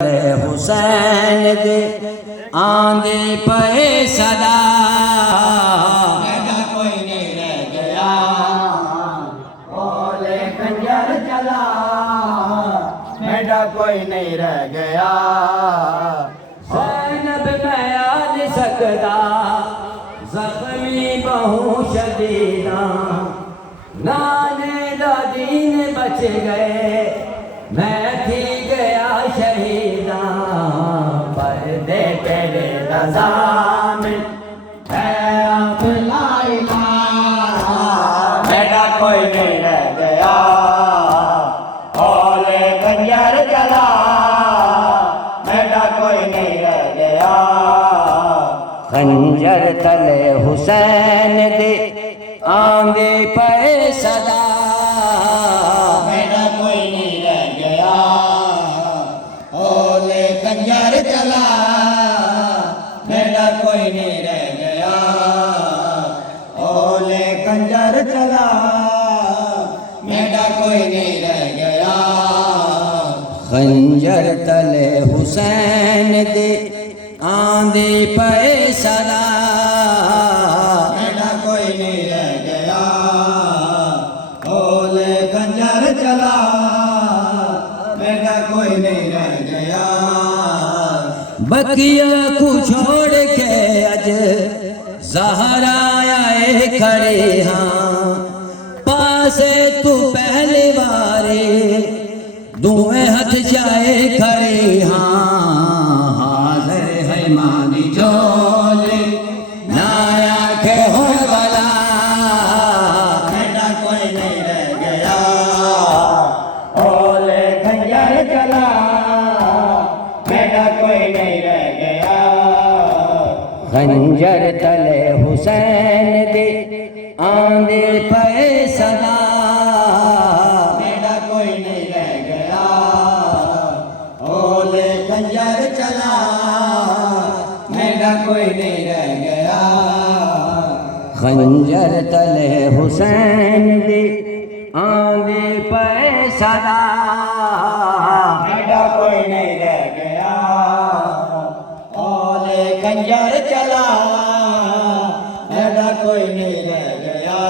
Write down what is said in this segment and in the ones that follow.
हुसैन दे आंदे पे सदा मेरा कोई नहीं रह गया बोले खंजर चला मेरा कोई नहीं रह गया ज़ैनब मैं आ नहीं सकता ज़ख्मी बहु शदीदा नाने दादीन बच गए मैं थी गया शहीदा पर्दे तेरे रज़ा में है अब ला इलाहा मेरा कोई नहीं रह गया बोले खंजर चला मेरा कोई नहीं रह गया खंजर तले हुसैन दे आंदे पे सदा मेरा कोई नहीं रह गया बोले खंजर चला मेरा कोई नहीं रह गया बोले खंजर चला मेरा कोई नहीं रह गया खंजर तले हुसैन दे आंदे पे सदा मेरा कोई नहीं रह गया बोले खंजर चला मेरा कोई नहीं रह गया बकिया को छोड़ के अज ज़हरा आए खड़े हाँ पासे तू पहले बारे दुए हथ जाए खड़े हाँ हाज़िर है मानी जोले नाया के हो बला मेरा कोई नहीं रह गया बोले खंजर चला मेरा कोई नहीं रह गया खंजर तले हुसैन दे आंदे पे सदा मेरा कोई नहीं रह गया बोले खंजर चला मेरा कोई नहीं रह गया खंजर तले हुसैन दे आंदे पे सदा मेरा कोई नहीं रह गया बोले खंजर चला मेरा कोई नहीं रह गया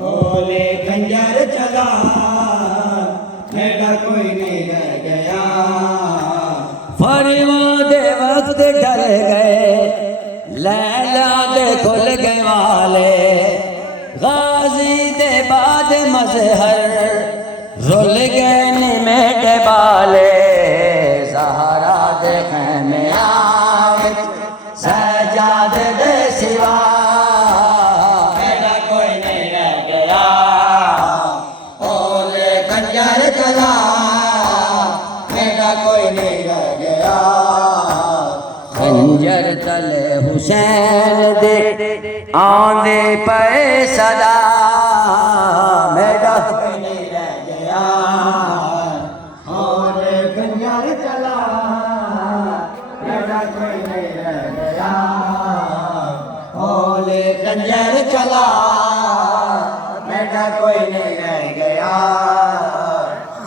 बोले खंजर चला मेरा कोई नहीं रह गया फरमाद वक्त डर गए लैला दे खुल गए वाले गाजी दे बाद मजहर रुल गए निमेट बाले सहारा दे खैमे आवे सजाद दे सिवा मेरा कोई नहीं रह गया बोले खंजर चला मेरा कोई नहीं रह गया खंजर तले हुसैन दे आंदे पे सदा मेरा कोई नहीं रह गया बोले खंजर चला मेरा कोई नहीं रह गया बोले खंजर चला मेरा कोई नहीं रह गया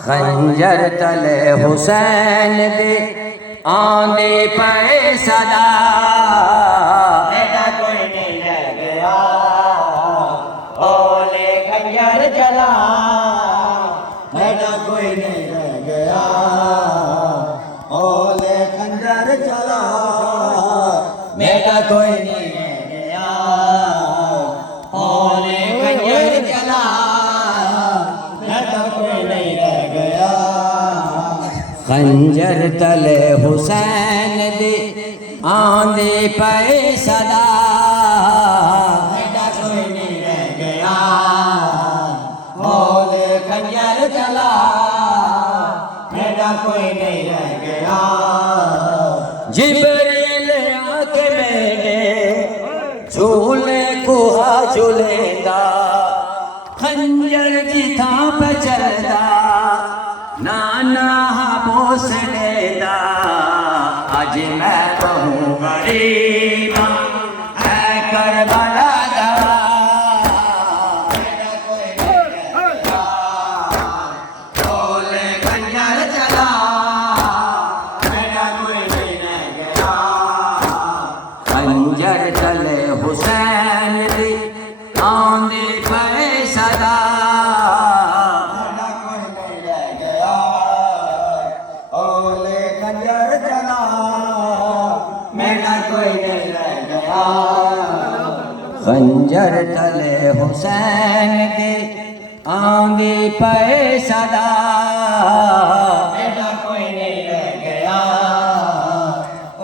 खंजर तले हुसैन दे आंदे पे सदा मेरा कोई नहीं रह गया बोले खंजर चला मेरा कोई नहीं रह गया बोले खंजर चला मेरा कोई नहीं रह गया बोले खंजर चला मेरा कोई नहीं रह गया खंजर तले हुसैन दे आंदे पे सदा मेरा कोई नहीं रह गया बोले खंजर चला मेरा कोई नहीं रह गया जिब्रील आके मैंने झूले कुहा झूलेंदा खंजर की थाप चलदा नाना बोस लेदा आज मैं कहूँ गरीब है करबला दवा मेरा कोई नहीं रह गया बोले खंजर चला खंजर चला मेरा कोई नहीं रह गया खंजर तले हुसैन के आंधी पे सदा मेरा कोई नहीं रह गया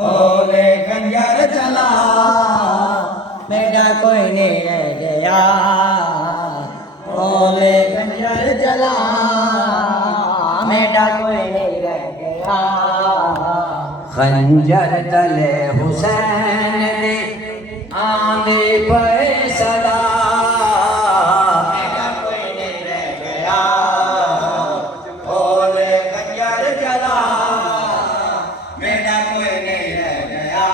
ओले खंजर चला मेरा कोई नहीं रह गया ओले खंजर चला मेरा कोई नहीं रह गया खंजर तले हुसैन ने आंधी पे सदा मेरा कोई नहीं रह गया ओले खंजर चला मेरा कोई नहीं रह गया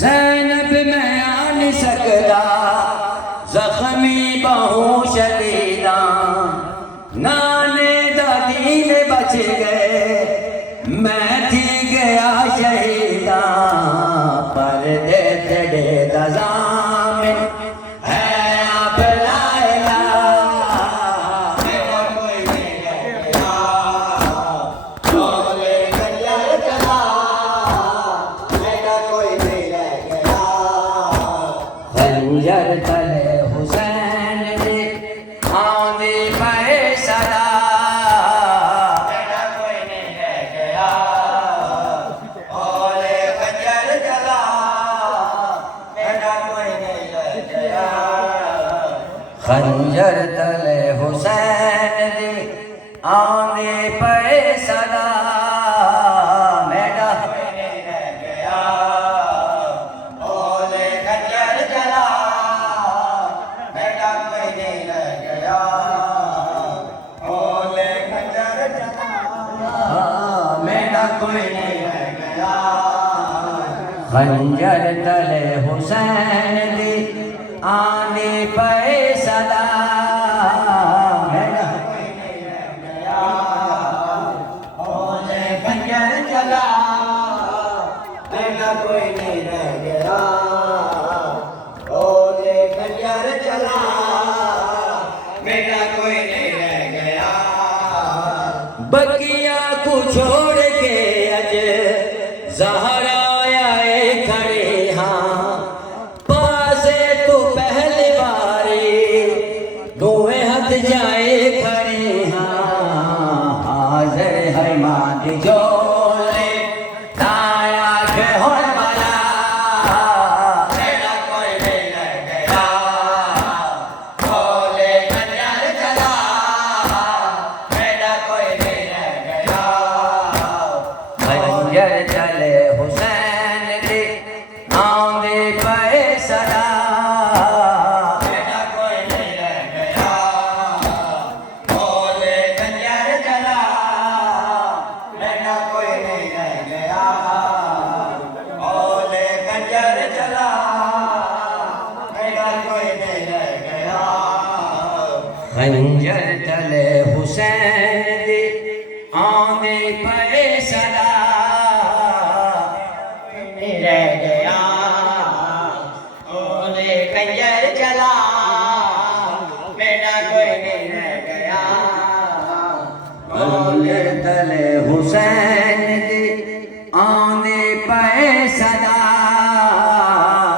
ज़ैनब में आ नहीं सकता जख्मी बहु शदीदा नाने दादी ने बच गए मैं थी गया शहीदा पर्दे तेरे दज़ामिन है आप लायला मेरा कोई नहीं रह गया ओले खंजर चला मेरा कोई नहीं रह गया खंजर तले हुसैन ने आंधी पे सदा मेरा कोई नहीं रह गया ओले खंजर चला मेरा कोई नहीं रह गया खंजर तले हुसैन ने आंधी पे सदा मेरा कोई नहीं रह गया ओले खंजर चला मेरा कोई नहीं रह गया ओले खंजर चला मेरा कोई नहीं रह गया खंजर तले हुसैन ने आंधी पे सदा मेरा कोई नहीं रह गया ओले खंजर चला मेरा कोई नहीं रह गया ओले खंजर चला मेरा कोई नहीं रह गया बकिया को छोड़ के अज ज़हरा आए खड़े हाँ पासे तो पहले बारी दोए हाथ जाए खड़े हाँ हाज़िर है माँ जोले ताया के होने वाला मेरा कोई नहीं रह गया ओले खंजर चला मेरा कोई नहीं रह गया खंजर चले हुसैन ने आंधी पे सदा मेरा कोई नहीं रह गया ओले खंजर चला मेरा कोई नहीं रह गया ओले खंजर चला मेरा कोई नहीं रह गया खंजर तले हुसैन ने आंधी पे सदा नहीं रह गया ओले खंजर चला मेरा कोई नहीं रह गया खंजर तले हुसैन ने आंधी पे सदा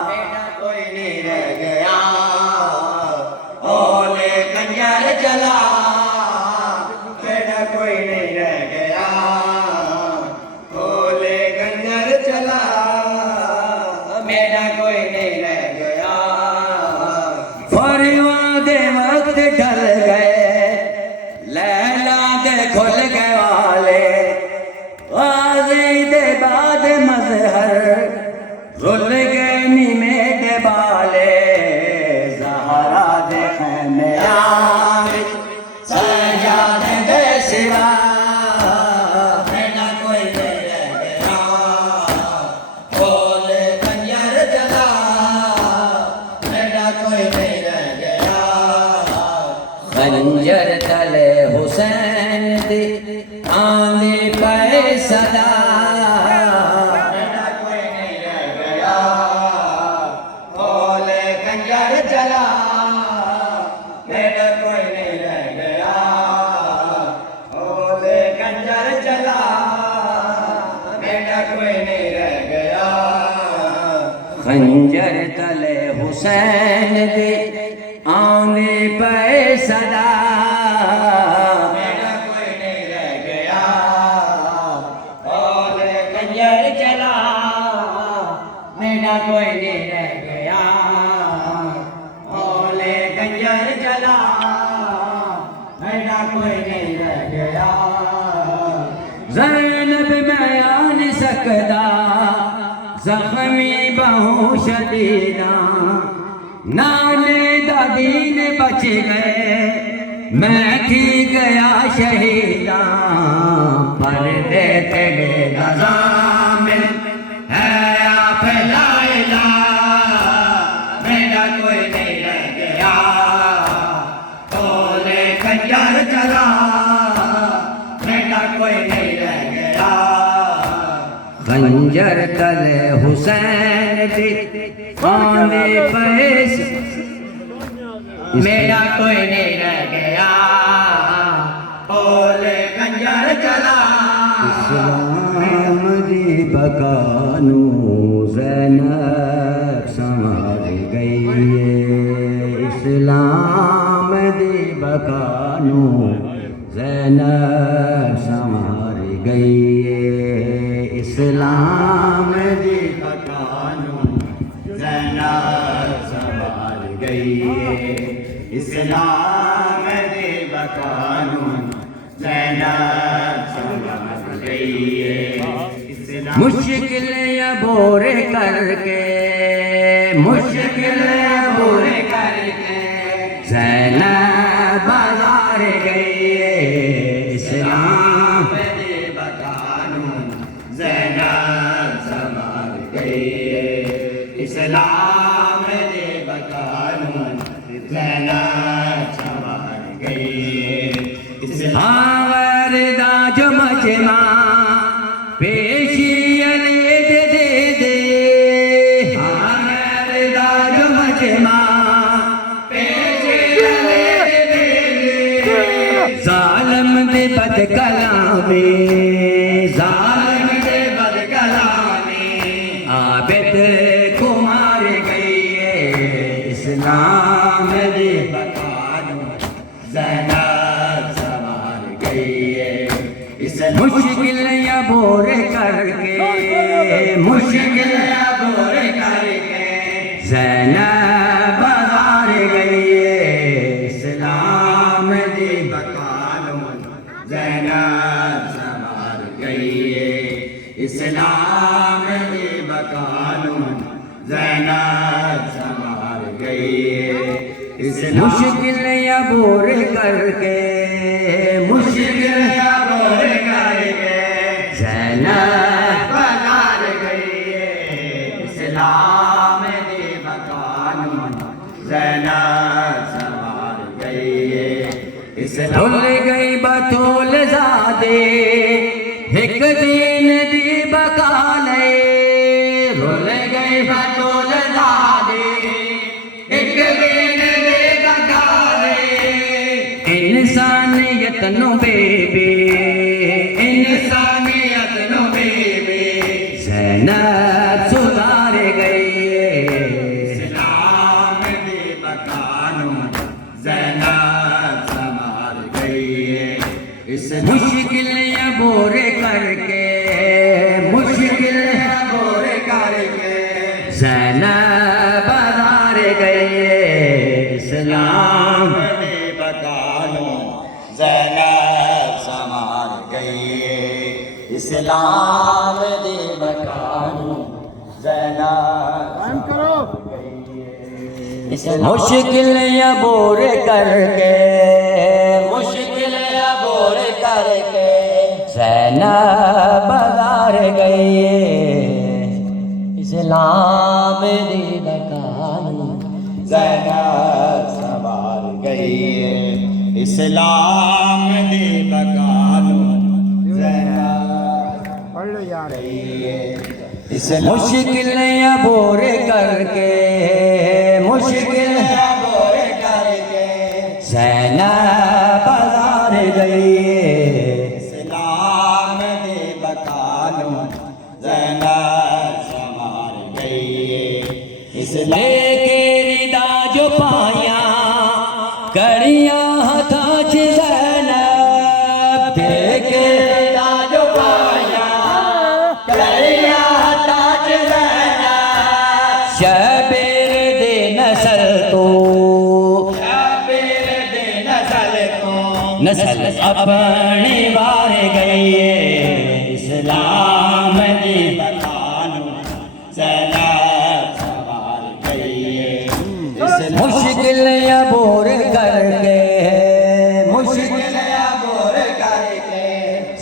मेरा कोई नहीं रह गया ओले खंजर चला मेरा कोई नहीं रह गया ओले खंजर चला मेरा कोई नहीं रह गया फरियादे वक्त ढल गए लैला दे खुल गए वाले गाजी दे बाद मजहर रुल गए नीमे के बाले ज़हरा दे खैमे आमिर सजादे दे सिवा मेरा कोई नहीं रह गया ओले खंजर चला मेरा कोई नहीं रह गया खंजर तले हुसैन दी आंधी पे सदा मेरा कोई नहीं रह गया ओले खंजर चला मेरा कोई नहीं रह गया ओले खंजर चला खंजर तले हुसैन दे आंदे पे सदा मेरा कोई नहीं रह गया और खंजर चला मेरा कोई नहीं रह गया और खंजर चला मेरा कोई नहीं रह गया ज़ैनब मैं आ नहीं सकदा ज़ख्मी बहु शदीदा नाले दादीन बच गए मैं थी गया शहीदा पर्दे तेरे नज़ामिन है आप ला इलाहा मेरा कोई नहीं रह गया और खंजर चला मेरा कोई नहीं रह गया खंजर तले हुसैन दे आंदे पैस मेरा कोई नहीं रह गया और खंजर चला इस्लाम दी बकानू ज़ैनब संवार गई है इस्लाम दी बकानू ज़ैनब संवार गई है इस्लाम दी बकानू ज़ैनब संभाल गई है इस्लाम दे बकानू ज़ैनब संभाल गई है इस्लाम मुश्किल अबोर करके मुश्किल अबोर करके ज़ैनब बाजार गई है इस्लाम दे बकानू ज़ैनब संभाल गई है इस्लाम दे बकानू ज़ैनब संभाल गई है इस्लाम हावरदा जो मजमा पेशी अले दे दे हावरदा जो मजमा जालम दे बद कलामे जालम दे बद कलामे आबिद को मार गई है इस्लाम दे बकानू ज़ैनब संभाल गई है मुश्किल अबोर करके मुश्किल अबोर करके ज़ैनब बाजार गई है इस्लाम दी बकानू ज़ैनब संभाल गई है इस्लाम दे बकानू ज़ैनब संभाल गई है इस्लाम मुश्किल अबोर करके मुश्किल अबोर करके ज़ैनब बाजार गई है इस्लाम दे बकानू ज़ैनब संभाल गई है इस्लाम भूल गई बतौल ज़ादे एक दिन दी बकाले भूल गई बतौल ज़ादे एक दिन दे बकाले इंसानियत नो बेबी इंसानियत नो बेबी ज़ैनब सुधार गई है इस्लाम दे बकानू ज़ैनब संभाल गई है इस्लाम मुश्किल अबोर करके मुश्किल अबोर करके ज़ैनब बाजार गई है इस्लाम दे बकानू ज़ैनब संभाल गई है इस्लाम दे बकानू ज़ैनब संभाल गई है इस्लाम मुश्किल अबोर करके मुश्किल अबोर करके ज़ैनब बाजार गई है इस्लाम दे बकानू ज़ैनब संभाल गई है इस्लाम दे बकानू ज़ैनब गई है इस्लाम मुश्किल अबोर करके मुश्किल अबोर करके ज़ैनब बाजार गई है इस्लाम दे बकानू ज़ैनब संभाल गई है लेके रिदा जो पाया कड़ियां हथा च ज़ैनब देके रिदा जो पाया कड़ियां हथा च ज़ैनब शबीर दे नस्ल तो नस्ल अपनी वार गई इस्लाम की बतानो ज़ैनब सवार गई मुश्किल अबूर करके मुश्किल अबूर करके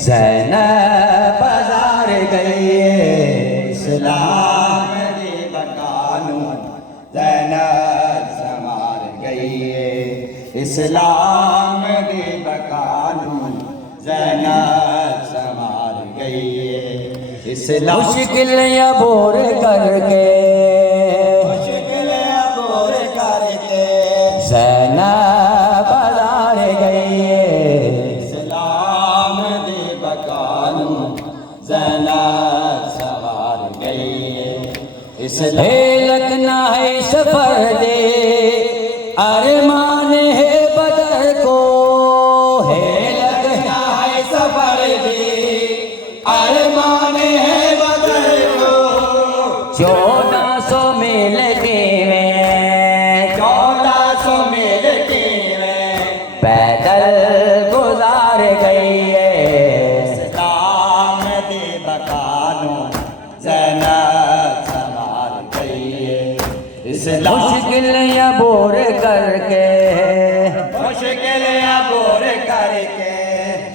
ज़ैनब बाजार गई इस्लाम की बतानो ज़ैनब सवार गई इस्लाम की बकानू ज़ैनब संवार गई इस्लाम मुश्किल अबूर करके ज़ैनब बाजार गई इस्लाम की बकानू ज़ैनब संवार गई इस्लाम लगना है सफर दे अरमान है बदर को है लगना है सफर दे अरमान है बदर को 1400 मील के में 1400 मील के में पैदल गुजार गई इस्लाम दे बकानो ज़ैनब संवार गई इस्लाम मुश्किल अबूर करके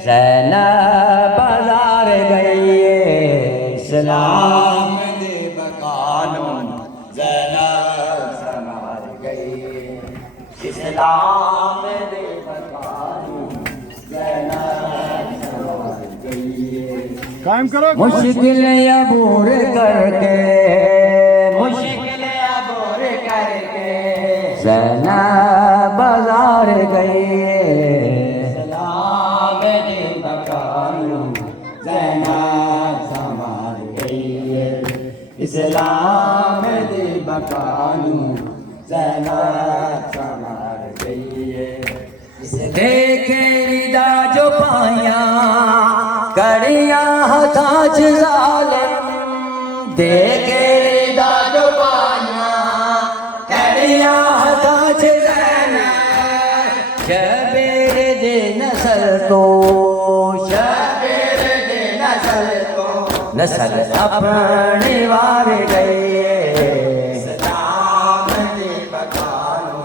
ज़ैनब बाजार गई इस्लाम दे बकानो ज़ैनब संवार गई इस्लाम दे बकानो ज़ैनब संवार गई कायम करो मुश्किल अबूर करके मुश्किल अबूर करके ज़ैनब बाजार गई इस्लाम दे बकानो ज़ैनब संवार गई इस्लाम दे बकानो ज़ैनब संवार गई देखे रिदा जो पाया कड़ियां हथा च ज़ालिम देखे रिदा जो पाया कड़ियां हथा च ज़ैनब शबीर दे नस्ल तो शबीर दे नस्ल तो नस्ल अपनी वार गई इस्लाम दे बकानो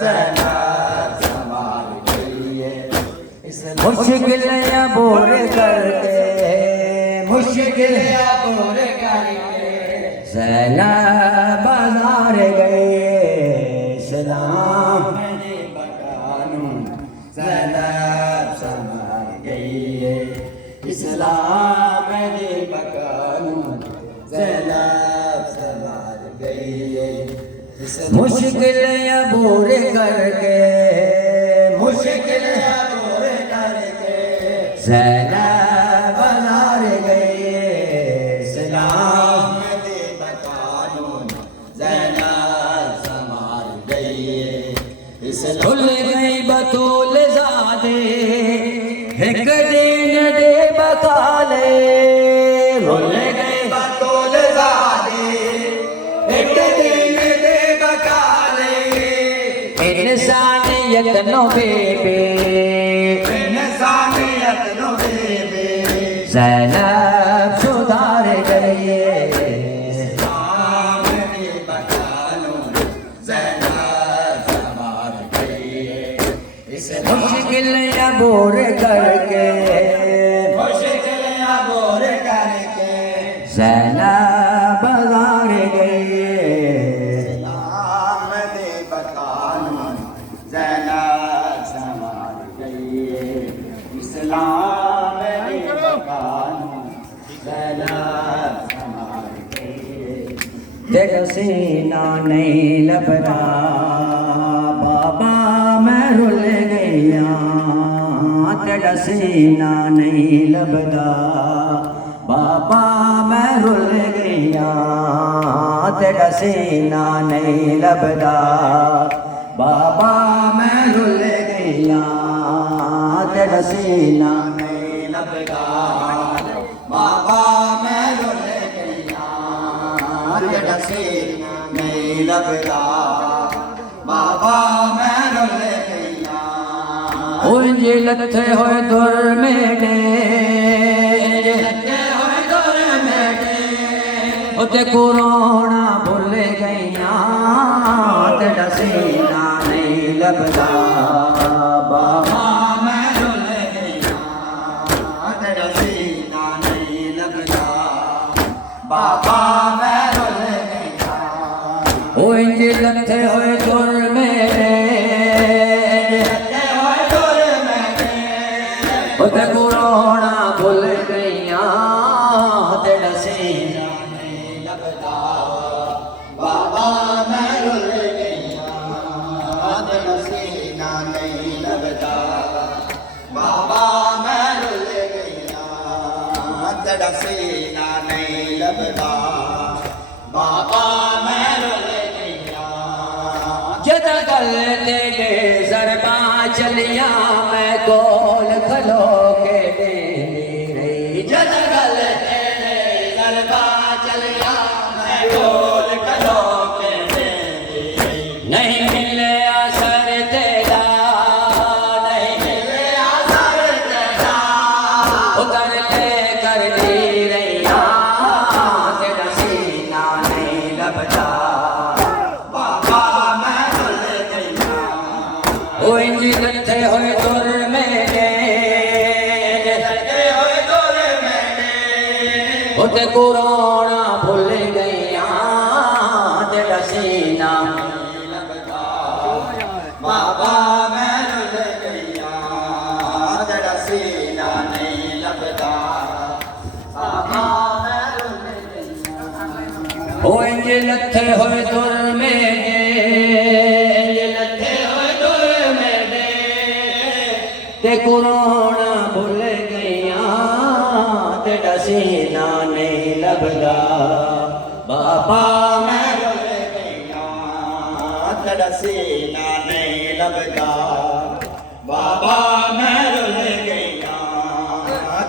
ज़ैनब संवार गई मुश्किल अबूर करके मुश्किल अबूर करके ज़ैनब बाजार गई इस्लाम दे बकानो ज़ैनब संवार गई इस्लाम दे बकानो ज़ैनब संवार गई मुश्किल अबूर करके मुश्किल अबूर करके ज़ैनब बाजार गई इस्लाम दे बकानो ज़ैनब संवार गई भूल गई बतूल ज़ादे एक दिन दे बकाले भूल गई बतूल ज़ादे एक दिन दे बकाले इंसानियत नो बेबे इंसानियत नो बेबे ज़ैनब सुधार गई इस्लाम दे बकानो ज़ैनब संवार गई मुश्किल अबूर करके मुश्किल अबूर करके ज़ैनब बाजार गई इस्लाम दे बकानो ज़ैनब संवार गई इस्लाम दे बकानो ज़ैनब संवार गई तेरा सीना नहीं लबदा बाबा मैं रुल गया तेरा सीना नहीं लबदा बाबा मैं रुल गया तेरा सीना नहीं लभदा बाबा मैं रुल गईया तेरा सीना नहीं लभदा बाबा मैं रुल गईया तेरा सीना नहीं लभदा बाबा मैं रुल गईया उंज लथे होए दुर मेरे उते कोरोना भुल गईया तेरा सीना नहीं लभदा बाबा मैं रुल गईया तेरा सीना नहीं लभदा बाबा मैं रुल गईया इंज लथे होए दुर मेरे उते कोरोना भुल गईया तेरा सीना बाबा मैं रुल गईया तेरा सीना नहीं लभदा बाबा मैं रुल गईया तेरा सीना नहीं लभदा बाबा मैं रुल गईया जदा गल तेरे सरबा चलिया मैं कोल खलो के रही जदा गल तेरे सरबा चलिया मैं कोल खलो के नहीं मिले असर तेरा नहीं मिले असर तेरा उधर ले कर दी रैया तेरा सीना नहीं लभदा बाबा मैं रुल गईया ओ इंज लथे होए दुर मेरे उते कोरोना भुल गईया तेरा सीना नहीं लभदा बाबा मैं रुल गईया तेरा सीना नहीं लभदा बाबा मैं रुल गईया ओ इंज लथे होए दुर मेरे लथे होए दुर मेरे ते कोरोना भुल गईया तेरा सीना नहीं लभदा बाबा मैं रुल गईया तेरा सीना नहीं लभदा बाबा मैं रुल गईया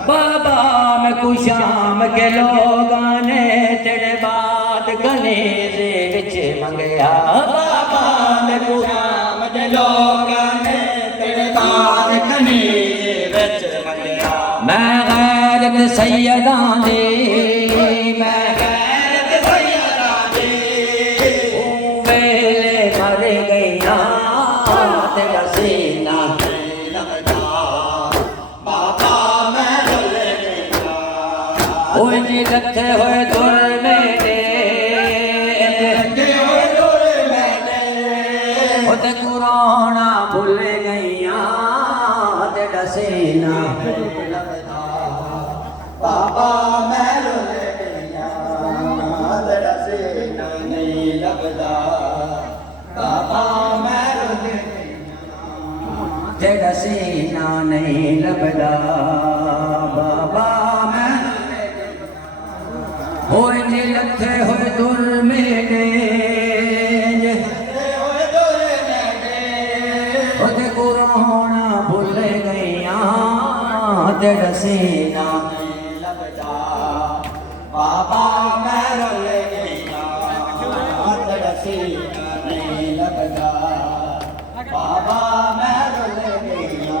बाबा मैं कुशाम के लोगां ने तेरे बात गनेजे विच मंगया बाबा मैं कुशाम के लोगां ने तेरे बात गनेजे विच मंगया मैं गैरत सैयदां दी मैं गैरत सैयदां दी वेले मर गईया तेरा सीना नहीं लभदा बाबा मैं रुल गईया ओ जी लथे होए दुर मेरे उते कोरोना भुल गईया तेरा सीना नहीं लभदा बाबा मैं रुल गईया तेरा सीना नहीं लभदा बाबा मैं रुल गईया तेरा सीना नहीं लभदा बाबा मैं होए जी लथे होए दुर मेरे उते कोरोना भुल गईया तेरा सीना नहीं लभदा बाबा मैं रुल गईया तेरा सीना नहीं लभदा बाबा मैं रुल गईया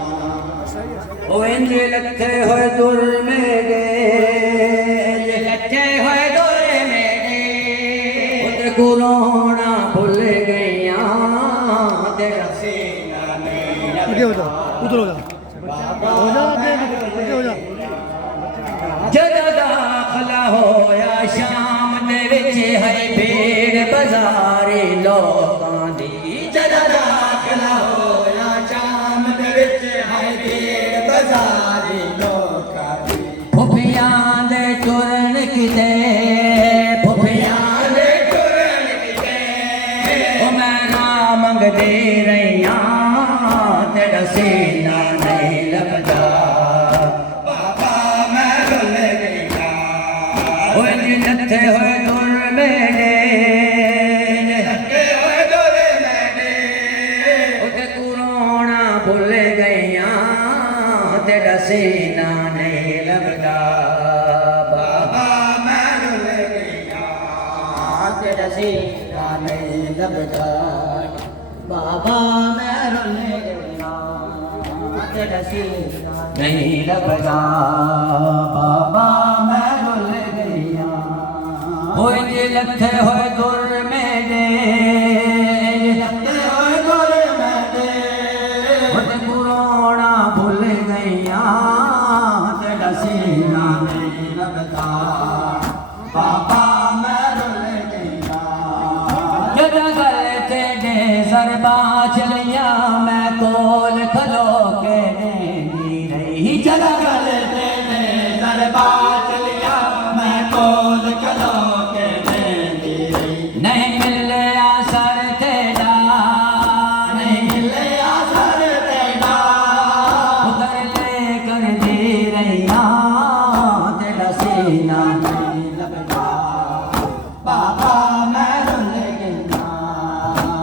ओ इंज लथे होए दुर मेरे लथे होए दुर मेरे उते कोरोना भुल गईया तेरा सीना नहीं लभदा उधर हो जा जदा दाखला होया शाम दे विच है भीड़ बाजारे लोकां दी जदा दाखला होया शाम दे विच है भीड़ बाजारे लोकां दी फुफियां दे टुरन किते फुफियां दे टुरन किते ओ मैं ना मंगदे रहिया तेरा सीना नहीं लभदा बाबा मैं रुल गईया ओ जी लथे होए दुर मेरे सीना नहीं लगदा बाबा मैं रोले गया तेरा सीना नहीं लगदा बाबा मैं रोले गया होए जे लथे होए दुर मेरे लथे होए दुर मेरे होते पुराना भूल गईया तेरा सीना नहीं लगदा बाबा मैं रोले गया जदा गल तेरे सरबा चलिया मैं कोल खलो के नी रही जदा गल तेरे दरबा चलिया मैं कोल कलो के मेरी नहीं मिले असर तेरा नहीं मिले असर तेरा उधर ले कर दे रैया तेरा सीना नहीं लगदा बाबा मैं रुल गया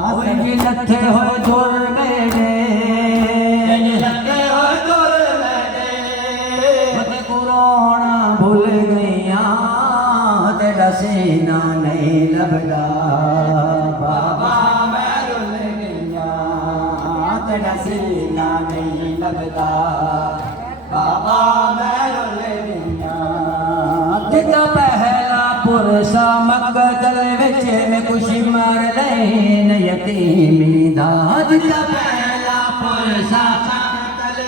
होए जे लथे होए दुर मेरे लगे हो दुर मेरे होते पुराना भूल गईया तेरा सीना नहीं लगदा बाबा मैं रुल गया तेरा सीना नहीं लगदा बाबा मैं रुल गया जिदा पहला पुरसा मकदल विच में खुशी मर लैन यतीमी दा जिदा पहला पुरसा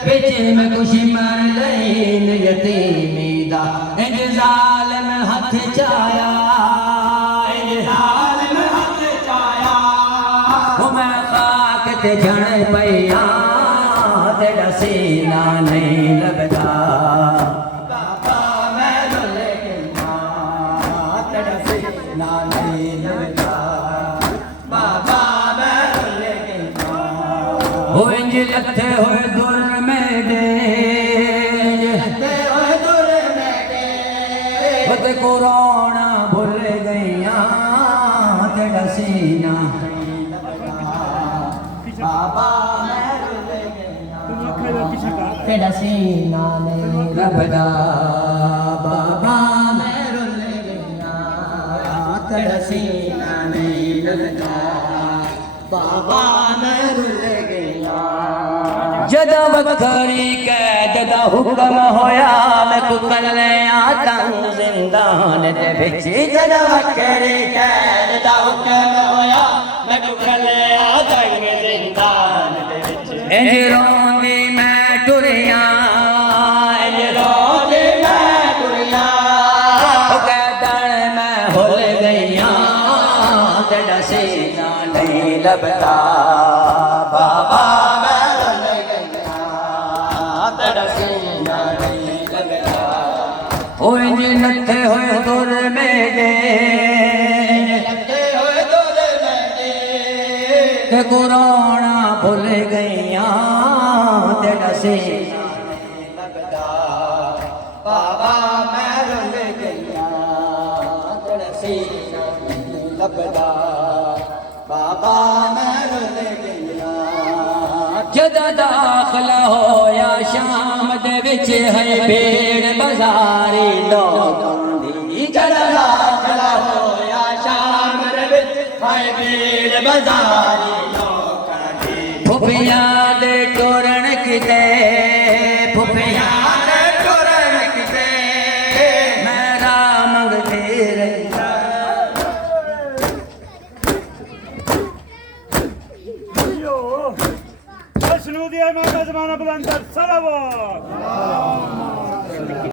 विच में खुशी मर लैन यतीमी दा इंज जालिम हथ चाया इंज जालिम हथ चाया वो मैं खाक ते जण पया तेरा सीना नहीं लगदा बाबा मैं रुल गया तेरा सीना नहीं लगदा बाबा मैं रुल गया हो इंज लथे होए दुर मेरे ते होए दुर मेरे होते कोरोना भूल गईया तेरा सीना बाबा मैं रुल गया तेरा सीना नहीं लगदा बाबा मैं रुल गया तेरा सीना नहीं लगदा बाबा मैं रुल गया जदा बखरी कैद दा हुक्म होया मैं को कलिया तंग जिंदान दे विच जद वकरी कैद दा हुक्म होया मैं कुखलिया तंग जिंदान दे विच इंज रोंदी मैं टुरिया इंज रोंदी मैं टुरिया कैदन मैं भूल गईया तेरा सीना नहीं लगदा बाबा मैं रुल गया तेरा सीना नहीं लगदा ओ इंज लथे होए दुर मेरे लगे होए दुर मेरे ते कोरोना भूल गईया तेरा सीना नहीं लगदा बाबा मैं रुल गया तेरा सीना नहीं लगदा बाबा मैं रुल गया जदा दाखला होया शाम दे विच है भीड़ बाजारी लोकां दी जदा दाखला होया शाम दे विच हाय भीड़ बाजारी लोकां दी फुफिया दे टोरण किते फुफिया याद टुरन किते मेरा मंगते रहिया Yo, Başını diye Mehmet Bana Bulandır. Salavat.